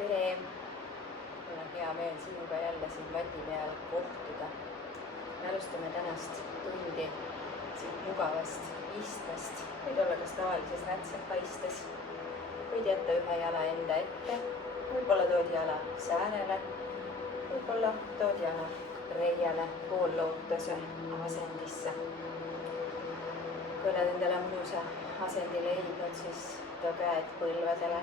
tere! Mul on hea meel sinuga jälle siin mati peal kohtuda. Me alustame tänast tundi siit mugavast istmest. Võid olla kas tavalises rätsepaistes, võid jätta ühe jala enda ette, võib-olla tood jala säärele, võib-olla tood jala reiale poollootuse asendisse. Kui oled endale mõnusa asendi leidnud, siis too käed põlvedele,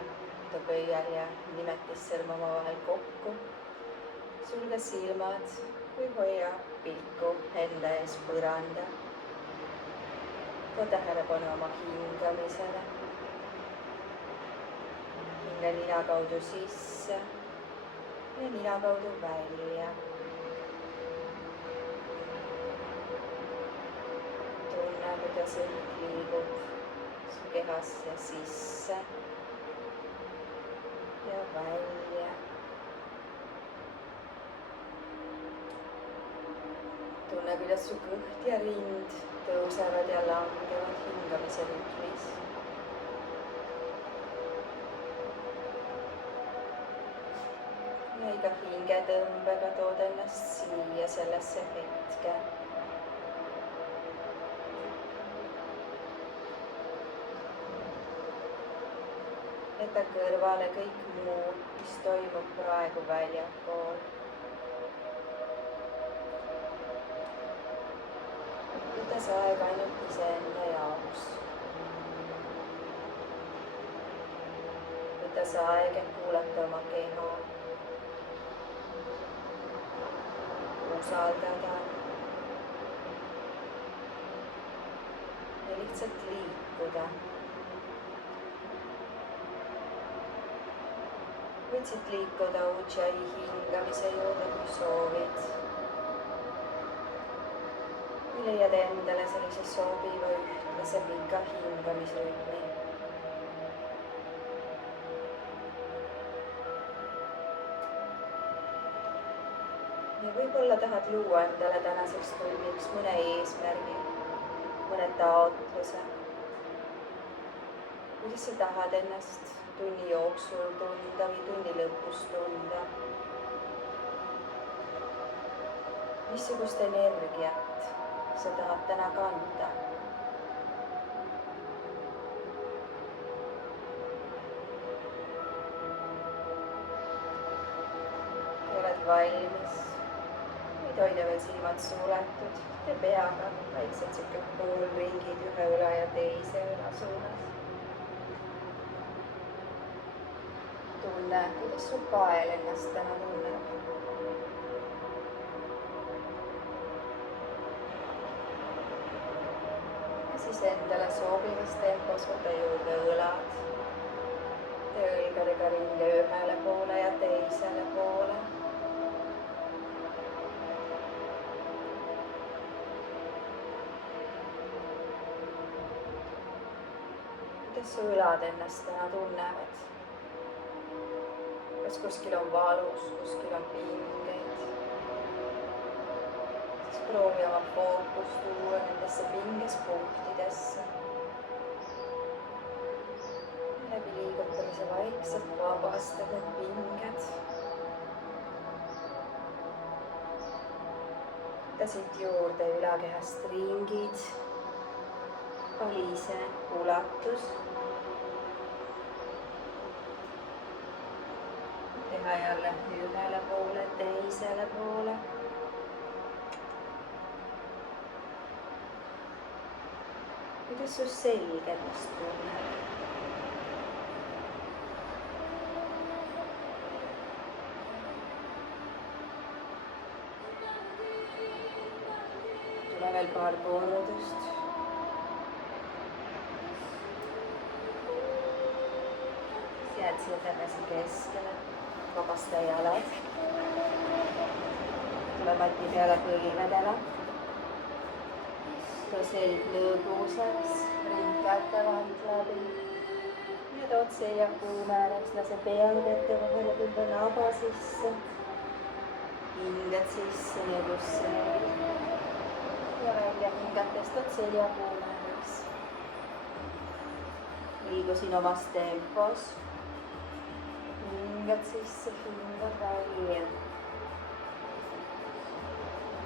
too pöial ja nimetissõrm omavahel kokku. Sulge silmad või hoia pilku enda ees põranda. Too tähelepanu oma hingamisele. Hinga nina kaudu sisse ja nina kaudu välja. Tunne, kuidas õhk liigub su kehasse sisse ja välja. Tunne, kuidas su kõht ja rind tõusevad ja langevad hingamise rütmis. Ja iga hingetõmbega tood ennast siia sellesse hetke. Jäta kõrvale kõik muu, mis toimub praegu väljapool. Võta see aeg ainult iseenda jaoks. Võta see aeg, et kuulata oma keha. Usaldada. Ja lihtsalt liikuda. Võid siit liikuda Ujjayi hingamise juurde, kui soovid. Või leiad endale sellise sobiva ühtlase pika hingamisrütmi. Ja võib-olla tahad luua endale tänaseks tunniks mõne eesmärgi, mõne taotluse. Kuidas sa tahad ennast tunni jooksul tunda või tunni lõpus tunda? Missugust energiat sa tahad täna kanda? Kui oled valmis, võid hoida veel silmad suletud, tee peaga vaikselt siuke poolringid ühe õla ja teise õla suunas. Tunne, kuidas su kael ennast täna tunneb. Ja siis endale sobivas tempos võta juurde õlad. Tee õlgadega ringe ühele poole ja teisele poole. Kuidas su õlad ennast täna tunnevad? Kas kuskil on valus, kuskil on pingeid? Siis proovi oma fookus tuua nendesse pingespunktidesse. Läbi liigutamise vaikselt vabastad need pinged. Võta siit juurde ülakehast ringid, valise ulatus. Teha jälle ühele poole, teisele poole. Kuidas su selg ennast tunneb? Tule veel paar kordust. Jääd siia tagasi keskele. Vabasta jalad. Tule mati peale põlvedele. Too selg lõbusaks, ring käte vahelt läbi. Ja tood selja kuumääraks, lase peale kätte vahele, tõmba naba sisse. Hingad sisse lõbusse. Ja välja hingates tood selja kuumääraks. Liigu siin omas tempos. hingad sisse, hingad välja.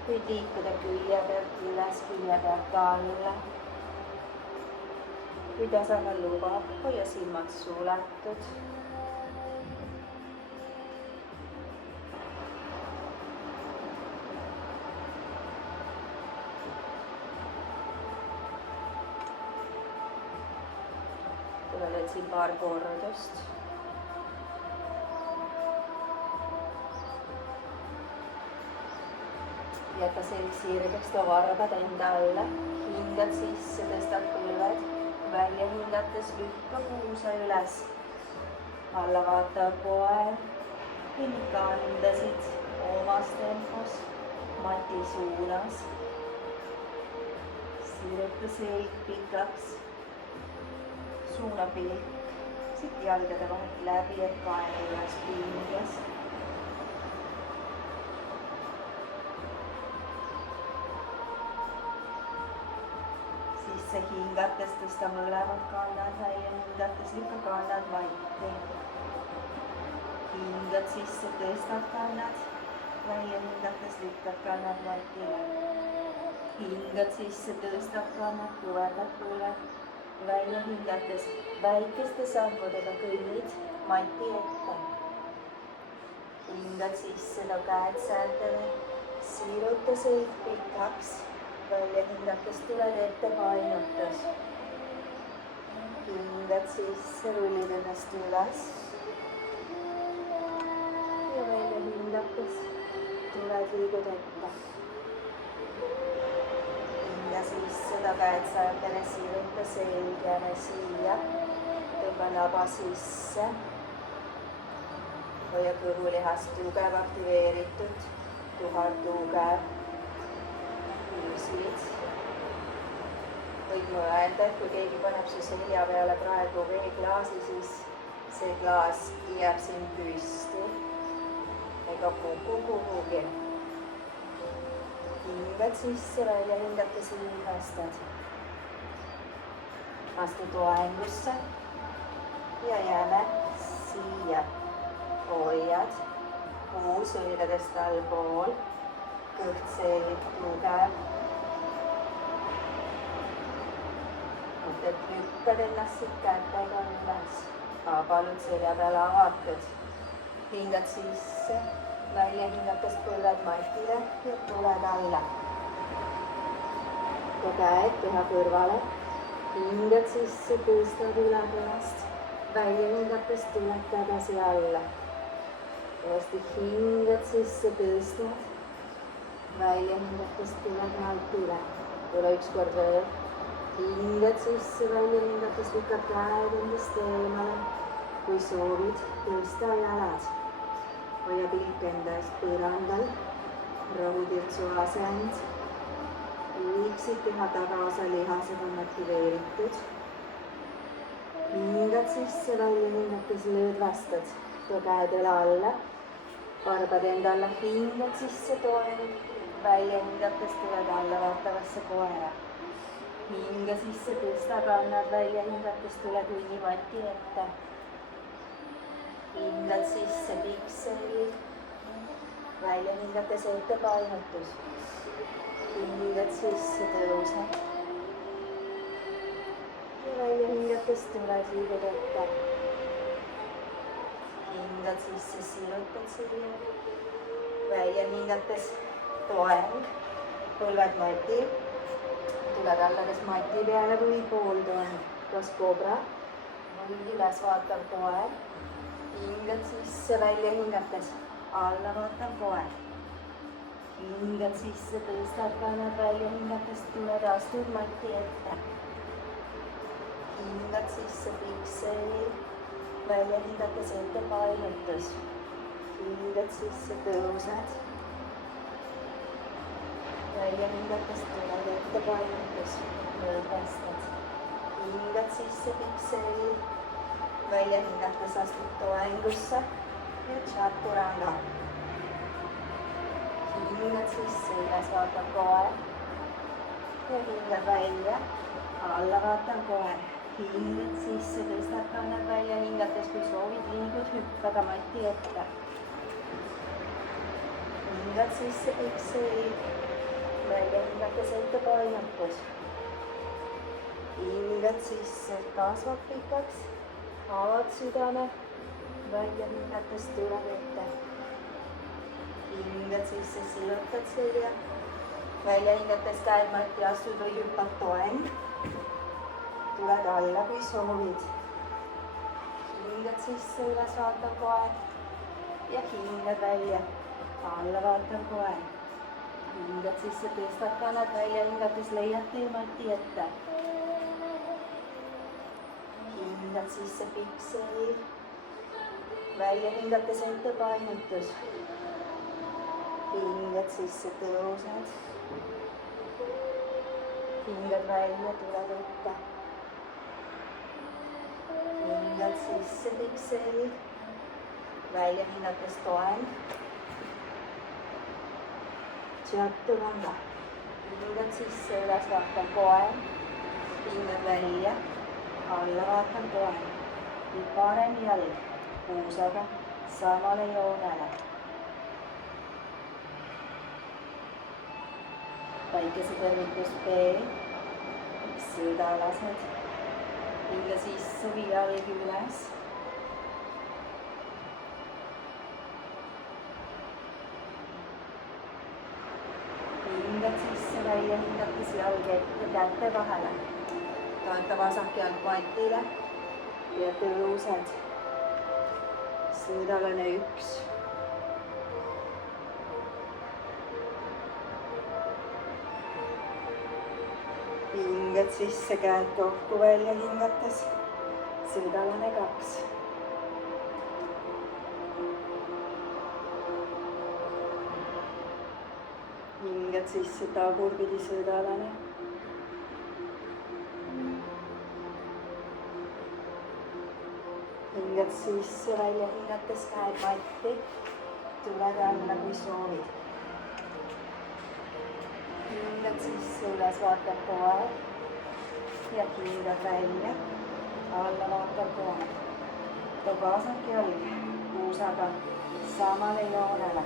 Võid liikuda külje pealt üles, külje pealt alla. Kui tasakaal lubab, hoia silmad suletud. Tuled siin paar kordust. Jäta selg sirgeks, too varbad enda alla. Hingad sisse, tõstad põlved. Välja hingates lükka kuusa üles. Alla vaatab koer. Kinnita andasid omas tempos mati suunas. Siruta selg pikaks. Suuna pilk. Siit jalgade vahelt läbi, et kaen üles pinges. Sisse hingates tõsta mõlemad kannad, välja hingates lükka kannad matti. Hingad sisse, tõstad kannad, välja hingates lükkad kannad matile. Hingad sisse, tõstad kannad, kuverdad põlved, välja hingates väikeste sammudega kõnnid mati ette. Hingad sisse, too käed säärtele, siruta selg pikaks. Välja hingates tuled ette painutus. Hingad sisse, rullid ennast üles. Ja välja hingates tuled liigud ette. Hinga sisse, too käed saartele, siruta selgene siia. Tõmba naba sisse. Hoia kõhulihas tugev aktiveeritud, tuhar tugev. Võid mõelda, et kui keegi paneb su selja peale praegu veeklaasi, siis see klaas jääb siin püsti ega kuku kuhugi. Hingad sisse, välja hingates ilmestad. Astu toengusse ja jääme siia. Hoiad puu sõidadest allpool. Kõht selg tugev. Mõtled lükkad ennast siit kätega üles. Kaabalud selja peale avatud. Hingad sisse, välja hingates põlved matile ja tuled alla. Ja käed keha kõrvale. Hingad sisse, tõstad üle peast. Välja hingates tuled tagasi alla. Uuesti hingad sisse, tõstad. Välja hingates tuled alt üle. Tule ükskord veel. Hingad sisse, välja hingates lükkad käed endast eemale. Kui soovid, tõsta jalad. Hoia pilk enda eest põrandal. Rohutirtsu asend. Liiksid keha tagaosa lihased on aktiveeritud. Hingad sisse, välja hingates lõdvastad. Too käed õla alla. Varbad enda alla, hingad sisse, toen. Välja hingates tuled alla vaatavasse koera. Hinga sisse, tõsta kannad, välja hingates tuled hunni mati ette. Hingad sisse, pikseli. Välja hingates ette painutus. Hingad sisse, tõused. Ja välja hingates tuled liigud ette. Hingad sisse, sirutad siia. Välja hingates toeng, põlved mati. Tuled alla kas mati peale või pooltoeng, kas kobra. Või üles vaatav koer. Hingad sisse, välja hingates. Alla vaatav koer. Hingad sisse, tõstad kannad, välja hingates. Tuled astud mati ette. Hingad sisse, pikseli. Välja hingates ette painutus. Hingad sisse, tõused. Välja hingates tuled ette painutus. Lõdvestad. Hingad sisse, pikseli. Välja hingates astud toengusse. Ja chaturanga. Hingad sisse, üles vaatab koer. Ja hingad välja. Alla vaatab koer. hingad sisse, tõstad kannad välja, hingates kui soovid, liigud hüppada mati ette. Hingad sisse, pikk selg, välja hingates ette painutus. Hingad sisse, kasvad pikaks, avad südame, välja hingates tuleb ette. Hingad sisse, sillutad selja, välja hingates käed matti, astud või hüppad toeng. Tuled alla, kui soovid. Hingad sisse, üles vaatav koer ja hingad välja, alla vaatav koer. Hingad sisse, tõstad kannad välja, hingates leiad tee mati ette. Hingad sisse, pikk selg, välja hingates ette painutus. Hingad sisse, tõused. Hingad välja, tuled ette. Hingad sisse, pikk selg, välja hingates toeng. Chaturanga. Hingad sisse, üles vaatav koer. Hingad välja, alla vaatav koer. Nüüd parem jalg puusaga samale joonele. Päikese tervitus B, sõda lased. Hinga sisse, vii jalg üles. Hingad sisse, välja hingates jalg ette, käte vahele. Kaanta vasak jalg matile ja tõused. Sõdalane 1. Hingad sisse, käed kokku välja hingates. Sõdalane 2. Hingad sisse, tagurpidi sõdalane. Hingad sisse, välja hingates, käed matti. Tuled alla, kui soovid. Hingad sisse, üles vaatab koer ja hingad välja, alla vaatab koer. Too vasak jalg puusaga samale joonele.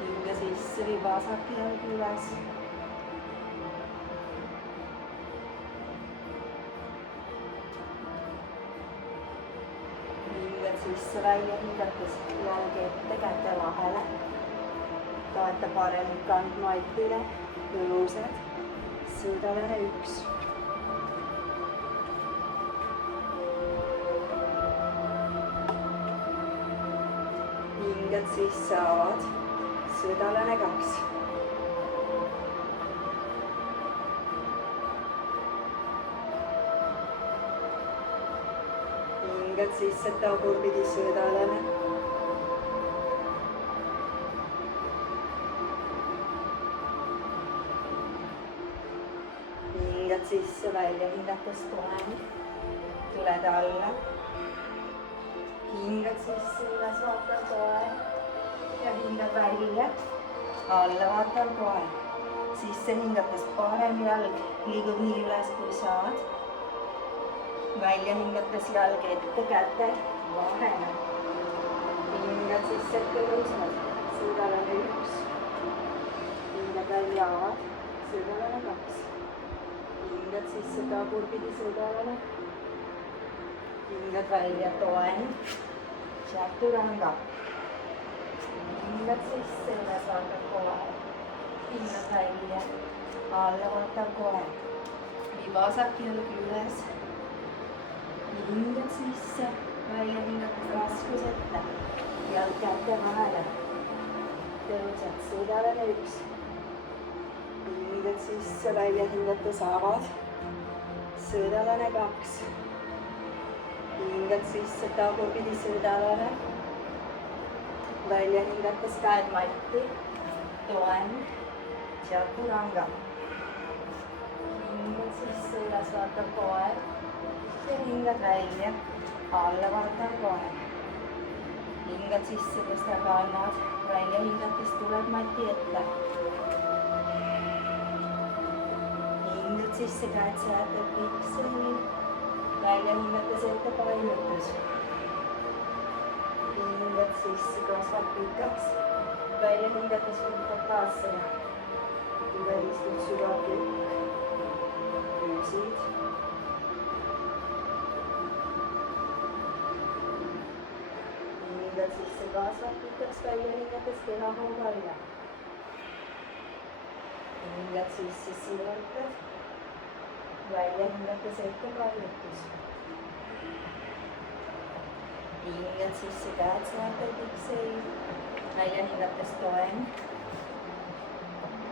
Hinga sisse, vii vasak jalg üles. Sisse, välja hingates, jalg ette, käte vahele. Toeta parem kand matile, tõused, sõdalane 1. Hingad sisse, avad, sõdalane 2. Hingad sisse, tagurpidi sõdalane. Hingad sisse, välja hingates toeng. Tuled alla. Hingad sisse, üles vaatav koer. Ja hingad välja. Alla vaatav koer. Sisse hingates parem jalg. Liigub nii üles, kui saad. Välja hingates jalg ette, käte vahele. Hingad sisse, tõused, sõdalane 1. Hingad välja, avad, sõdalane 2. Hingad sisse, tagurpidi sõdalane. Hingad välja, toeng, chaturanga. Hingad sisse, üles vaatav koer. Hingad välja, alla vaatav koer. Vii vasak jalg üles. Hingad sisse, välja hingates raskus ette, jalg käte vahele. Tõused, sõdalane 1. Hingad sisse, välja hingates, avad, sõdalane 2. Hingad sisse, tagurpidi sõdalane. Välja hingates, käed matti, toeng, chaturanga. Hingad sisse, üles vaatav koer. Ja hingad välja, alla vaatav koer. hingad sisse, tõsta kannad, välja hingates tuleb mati ette. Hingad sisse, käed säätel piksel, välja hingates ette painutus. Hingad sisse, kasvab pikaks, välja hingates võtab taasena. Tule istud sügav lükk, püüsid. Hingad sisse, kasvab pikaks, välja hingates keha hoogalle. Hingad sisse, sirutad, välja hingates ette kallutus. Hingad sisse, käed säätel piksel, välja hingates loen.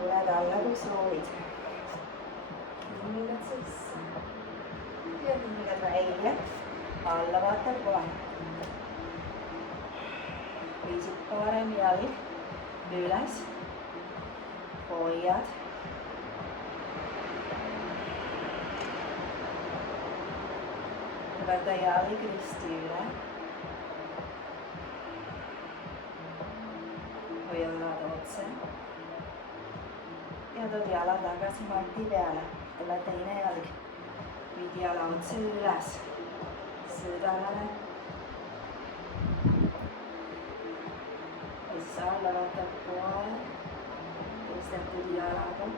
Tuled alla, kui soovid. Hingad sisse ja hingad välja. Alla vaatab kohe. Viisid parem jalg üles. Hoiad. Võta jalg risti üle. Hoia jalad otse. Ja tood jala tagasi mati peale. Tule teine jalg. Viid jala otse üles. Südamele. Ja siis alla vaatab kohe. Tõstetud jalaga.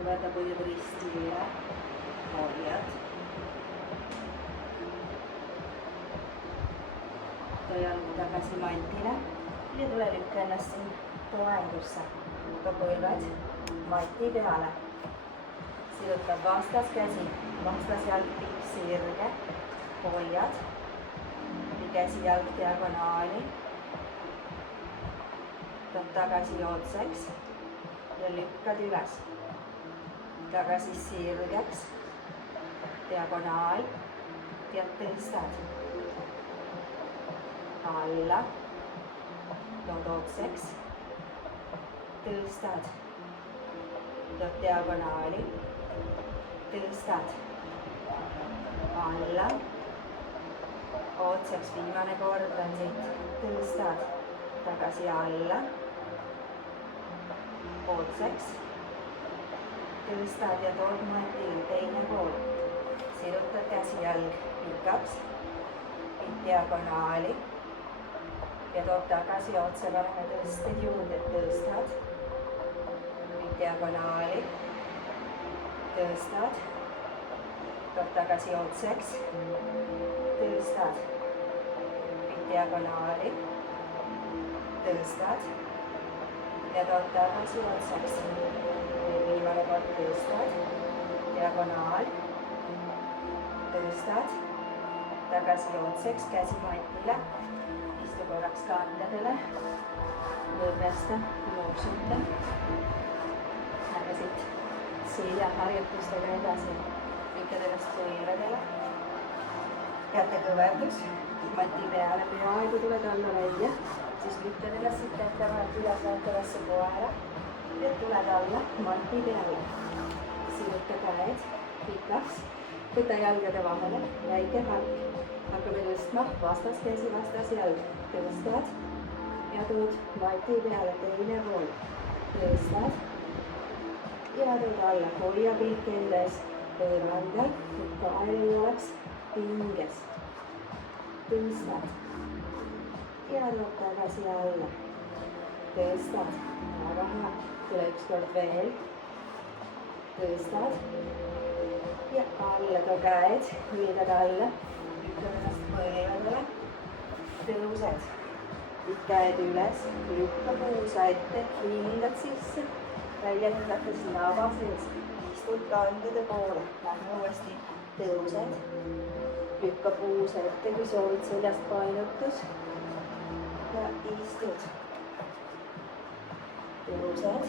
Võtab hoiab risti üle. Hoiad. Too jalgu tagasi matile. Ja tule lükka ennast siin toendusse. Võta põlved mati peale. Sirutab vastas käsi. Vastas jalg pikk sirge. Hoiad. Käsi jalg diagonaali. Tood tagasi otseks. Ja lükkad üles. Tagasi sirgeks. Diagonaal. Ja tõstad. Alla. Tood otseks, tõstad, tood diagonaali, tõstad, alla, otseks viimane kord on siit, tõstad, tagasi alla, otseks, tõstad ja tood matile teine pool, sirutad käsi jalg pikaks, diagonaali, ja tood tagasi otse paneme tõsted juurde, tõstad, diagonaali, tõstad, tood tagasi otseks, tõstad, diagonaali, tõstad ja tood tagasi otseks. Viimane kord tõstad, diagonaal, tõstad, tagasi otseks, käsi matile. Istu korraks kandadele, lõdvesta, jooksuta. Lähme siit seljaharjutustega edasi. Lükkad ennast põlvedele. Käte kõverdus, mati peale, peaaegu tuled alla välja. Siis lükkad ennast siit kätte vahelt üles vaatavasse koera. Ja tuled alla mati peale. Siruta käed pikaks. Võta jalgade vahele, väike hark. Hakkame tõstma, vastas käsi, vastas jalg. Tõstad ja tood mati peale teine pool. Tõstad ja tood alla. Hoia pilk enda ees põrandal, et kael ei oleks pinges. Tõstad ja tood tagasi alla. Tõstad, väga hea. Tule ükskord veel. Tõstad ja alla too käed, viidad alla. Lükkad ennast põlvedele, tõused, viid käed üles, lükka puusa ette, hingad sisse, välja hingates nava sees, istud kandade poole, lähme uuesti, tõused, lükka puusa ette, kui soovid seljast painutus ja istud, tõused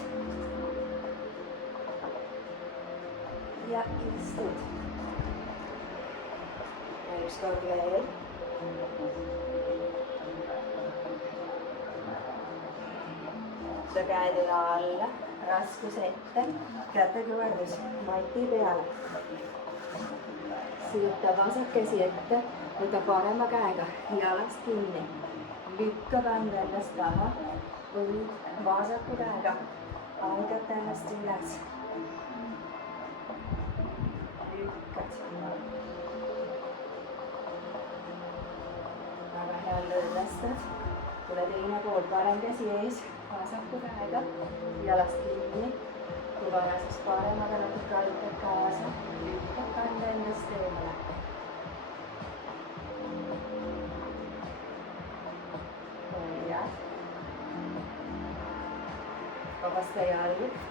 ja istud. Ükskord veel. Võta käed üle alla, raskuse ette, kätekõverdus mati peale. Siruta vasak käsi ette, võta parema käega jalast kinni. Lükka kanda ennast taha või vasaku käega aegata ennast üles. Lükkad. Väga hea, lõdvestad. Tule teine pool, parem käsi ees, vasaku käega, jalast kinni. Kui vaja, siis paremaga natuke aitad kaasa. Lükkad kanda ennast eemale. Hoiad. Vabasta jalg,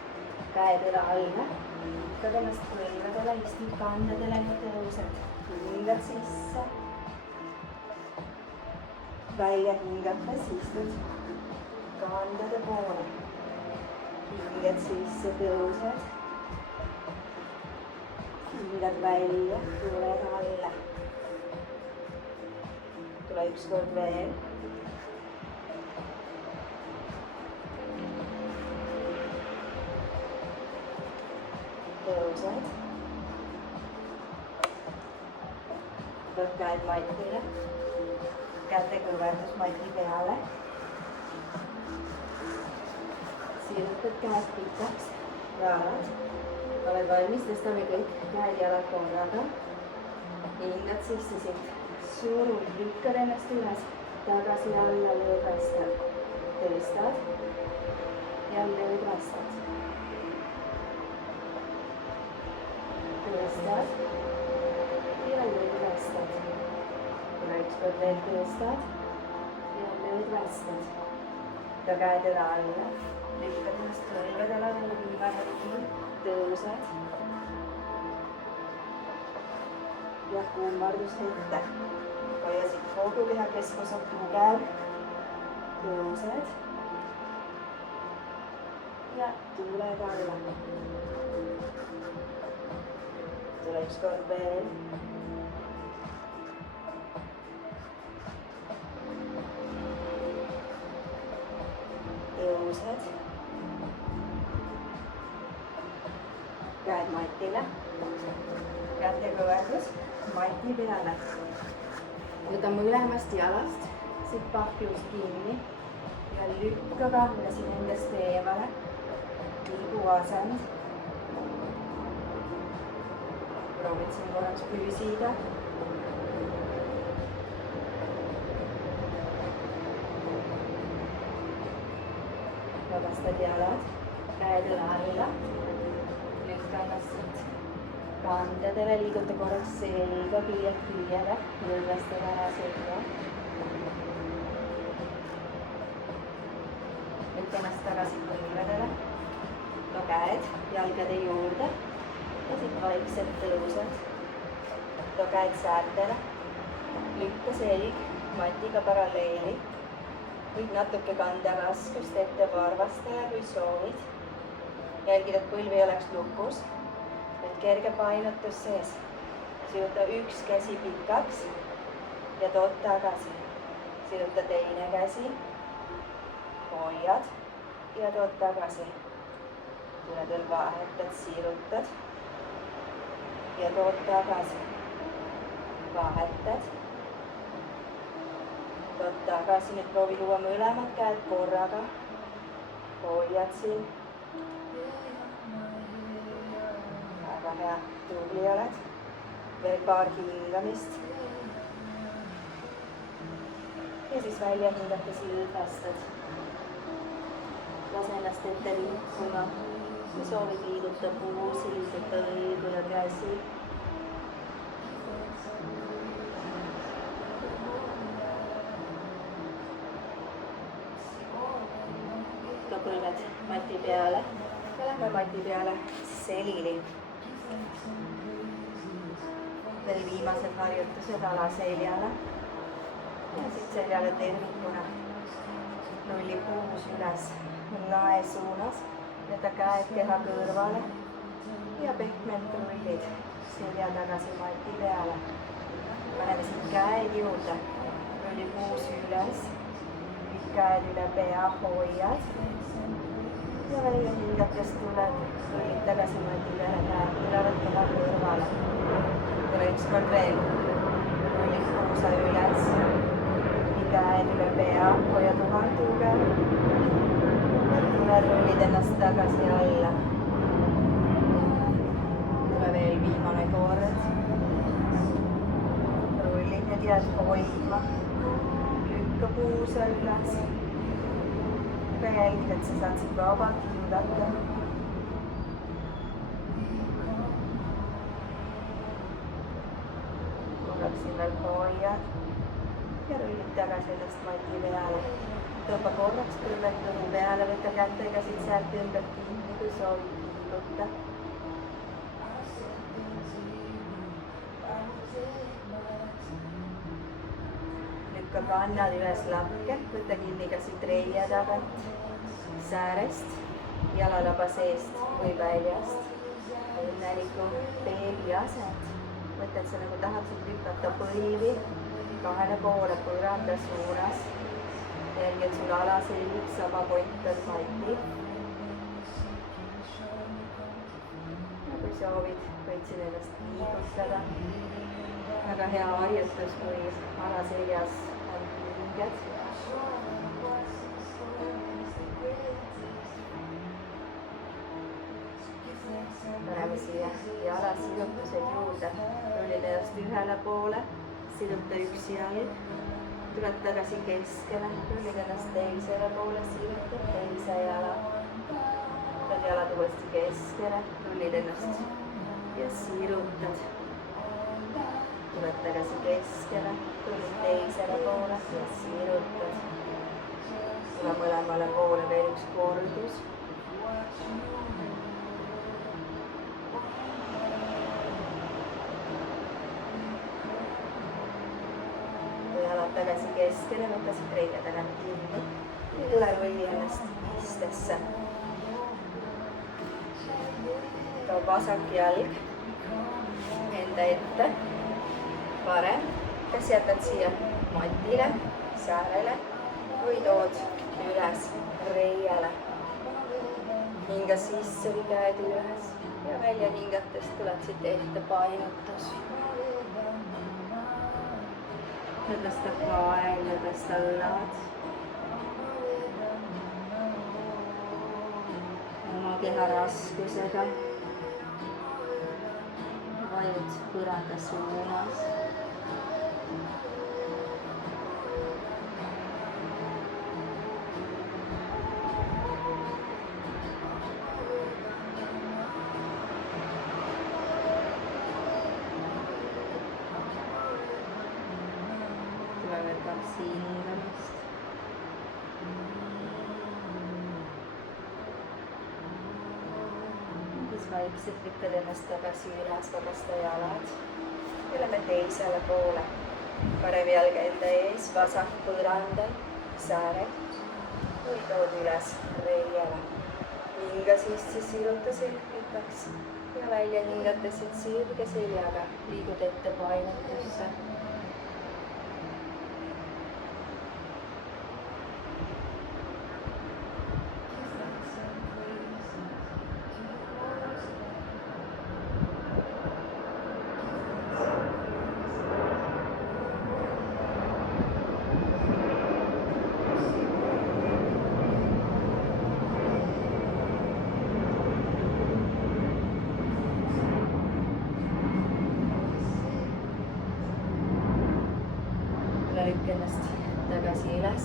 käed üle alla. Lükkad ennast põlvedele, istud kandadele, nii tõused. Hingad sisse. Välja hingates istud kandade poole. Hingad sisse, tõused. Hingad välja, tuled alla. Tule üks kord veel. Tõused. Võt käed matile. Kätekõverdus mati peale. Sirutad käed pikaks, jalad. Oled valmis, tõstame kõik käed jalad korraga. Hingad sisse siit. Surud, lükkad ennast üles. Tagasi alla lõdvestad. Tõstad. Ja lõdvestad. Tõstad. Ja lõdvestad. Tule üks kord veel tõstad ja lõdvestad. Võta käed üle alla, lükkad ennast põlvedele, nagu viimane ruum, tõused. Ja kummardus ette. Hoia siit kooguliha keskosa tugev. Tõused. Ja tuled alla. Tule üks kord veel. Tõused. Käed matile. Kätekõverdus mati peale. Võta mõlemast jalast siit pahjust kinni ja lükka kanda siin endast eemale. Liigu asend. Proovid siin korraks püsida. Vabastad jalad, käed üle alla, lükka ennast siit kandadele, liiguta korraks selga küljelt küljele, lõdvestad ära selga. Lükka ennast tagasi põlvedele, too käed jalgade juurde ja siit vaikselt tõused. Too käed säärtele, lükka selg matiga paralleeli. Võid natuke kanda raskust ette varvastele, kui soovid. Jälgid, et põlv ei oleks lukus. Et kerge painutus sees. Siruta üks käsi pikaks ja tood tagasi. Siruta teine käsi. Hoiad ja tood tagasi. Tule veel vahetad, sirutad ja tood tagasi. Vahetad. Tood tagasi, nüüd proovi luua mõlemad käed korraga. Hoiad siin. Väga hea, tubli oled. Veel paar hingamist. Ja siis välja hingates lõdvestad. Lase ennast ette liikuma. Kui soovid liiguta puusi, liiguta õigu ja käsi. Põlved mati peale ja lähme mati peale selili. Veel viimased harjutused alaseljale ja siit seljale tervikuna. Nulli puus üles nae suunas, jäta käed keha kõrvale ja pehmelt rullid selja tagasi mati peale. Paneme siit käed juurde, nulli puus üles, käed üle pea, hoiad. ja välja hingates tuled, rullid tagasi matile ühe käe, tulevad koha kõrvale. tule ükskord veel, rullid puusa üles, nii käed üle pea, hoia tuhat tugev. tule rullid ennast tagasi alla. tule veel viimane kord. rullid need jääd hoidma, lükka puusa üles. jälgid, et sa saad siit vabalt hingata. korraks siin veel hoiad ja rullid tagasi ennast mati peale. tõmba korraks kõrved kõhu peale, võta kätega siit sealt ümber kinni, kui soovid liiguta. lükka kannad üles lakke, võta kinni ka siit reie tagant, säärest, jalalaba seest või väljast. õnneliku beebi aset. mõtled sa nagu tahaksid lükata põlvi kahele poole põranda suunas. jälgi, et sul alaselg, sabakott on mati. ja kui soovid, võid siin ennast liigutada. väga hea harjutus, kui alaseljas on hinged. paneme siia jalasilutused juurde. rullid ennast ühele poole, siluta üks jalg, tuled tagasi keskele, rullid ennast teisele poole, siluta teise jala. tuled jalad uuesti keskele, rullid ennast ja sirutad. tuled tagasi keskele, rullid teisele poole ja sirutad. tule mõlemale poole veel üks kordus. tagasi keskele, võta siit reide tagant kinni ja tule rolli ennast istesse. too vasak jalg enda ette, parem, kas jätad siia matile, säärele või tood üles reiele. hinga sisse või käed üles ja välja hingates tuleb siit ette painutus. tõsta kael ja tõsta õlad. oma keha raskusega vajud põranda suunas. hingamist. siis vaikselt lükkad ennast tagasi üles, vabasta jalad. ja lähme teisele poole. parem jalg enda ees, vasak põrandal, sääre. või tood üles reiele. hinga sisse, siruta selgitaks ja välja hingates, et sirge seljaga liigud ette painutusse. lükka ennast tagasi üles.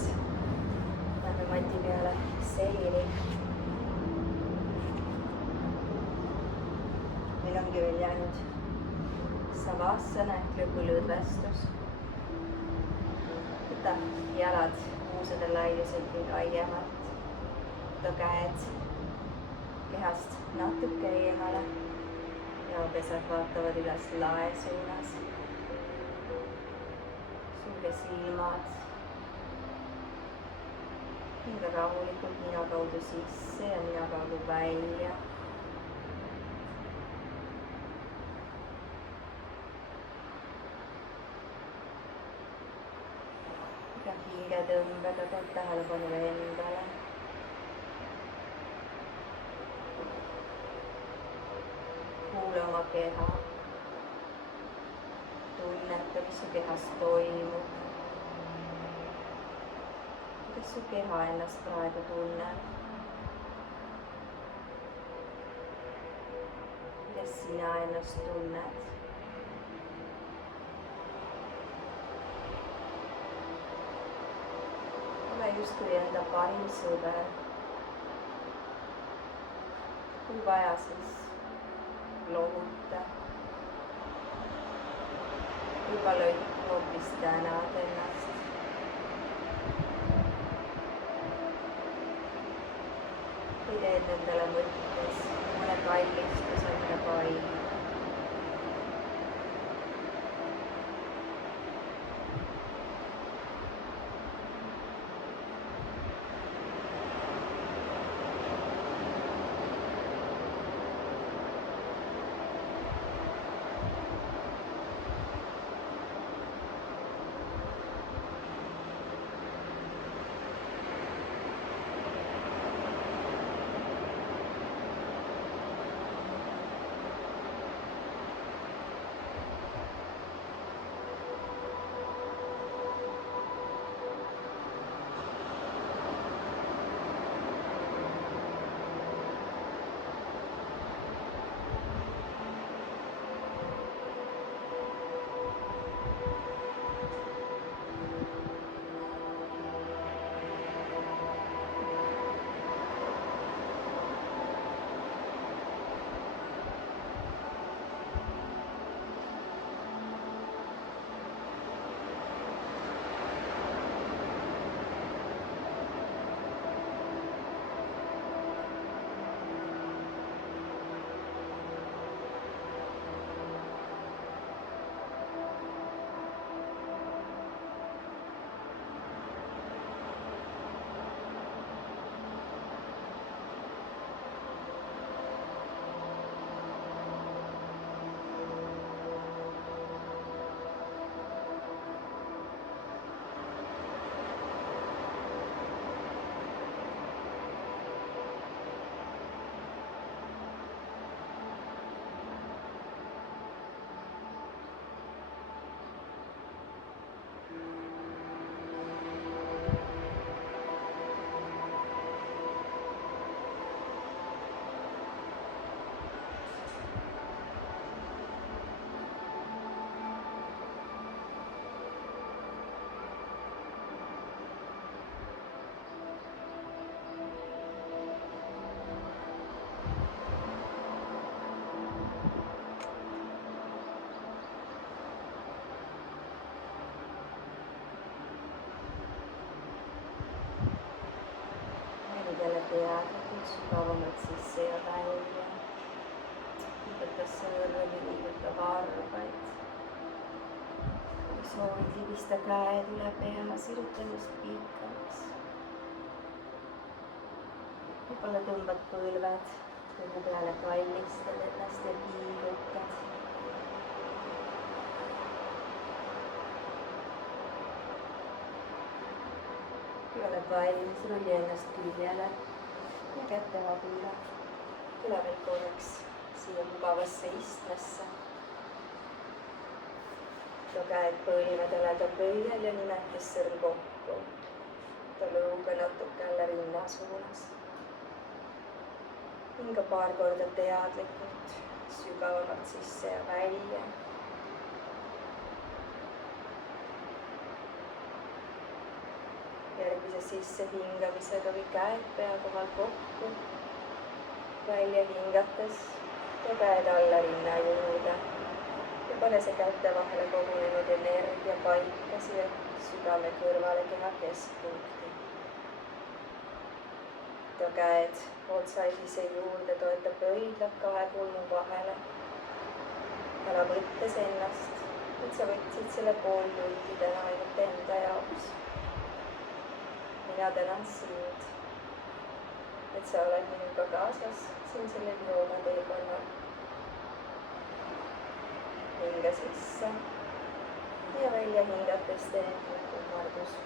Lähme mati peale selili. meil ongi veel jäänud savasana ehk lõpulõdvestus. võta jalad kuusade laiuselt või laiemalt. võta käed kehast natuke eemale ja pesad vaatavad üles lae suunas. sulge silmad. hinga rahulikult nina kaudu sisse ja nina kaudu välja. hingetõmbega teed tähelepanu endale. oma keha. Tunneta, mis su kehas toimub. Kuidas su keha ennast praegu tunneb? Kuidas sina ennast tunned? Ole justkui enda parim sõber. Kui vaja, siis lohuta. Võib-olla hoopis tänad ennast. Või teed endale mõttes mõne kallistuse, mõne pai. Jälle teadlikult sügavamalt sisse ja välja. Liiguta sõrmi, liiguta varbaid. Kui soovid, libista käed üle pea, siruta ennast pikaks. Võib-olla tõmbad põlved kõhu peale, kallistad ennast ja kiirutad. Kui oled valmis, rulli ennast küljele ja käte abile. Tule veel korraks siia mugavasse istmesse. Too käed põlvedele, too pöial ja nimetes sõrm kokku. Too lõuga natuke alla rinna suunas. Hinga paar korda teadlikult, sügavamalt sisse ja välja. Järgmise sisse hingamisega või käed pea kohal kokku. Välja hingates ja käed alla rinna juurde. Ja pane see käte vahele kogunenud energia paika siia südame kõrvale keha keskpunkti. Too käed otsaisise juurde, toeta pöidlad kahe kulmu vahele. Ära mõttes ennast, et sa võtsid selle pool tundi täna ainult enda jaoks. Mina tänan sind, et sa oled minuga kaasas siin sellel joogateekonnal. Hinga sisse ja välja hingates teen kummardus.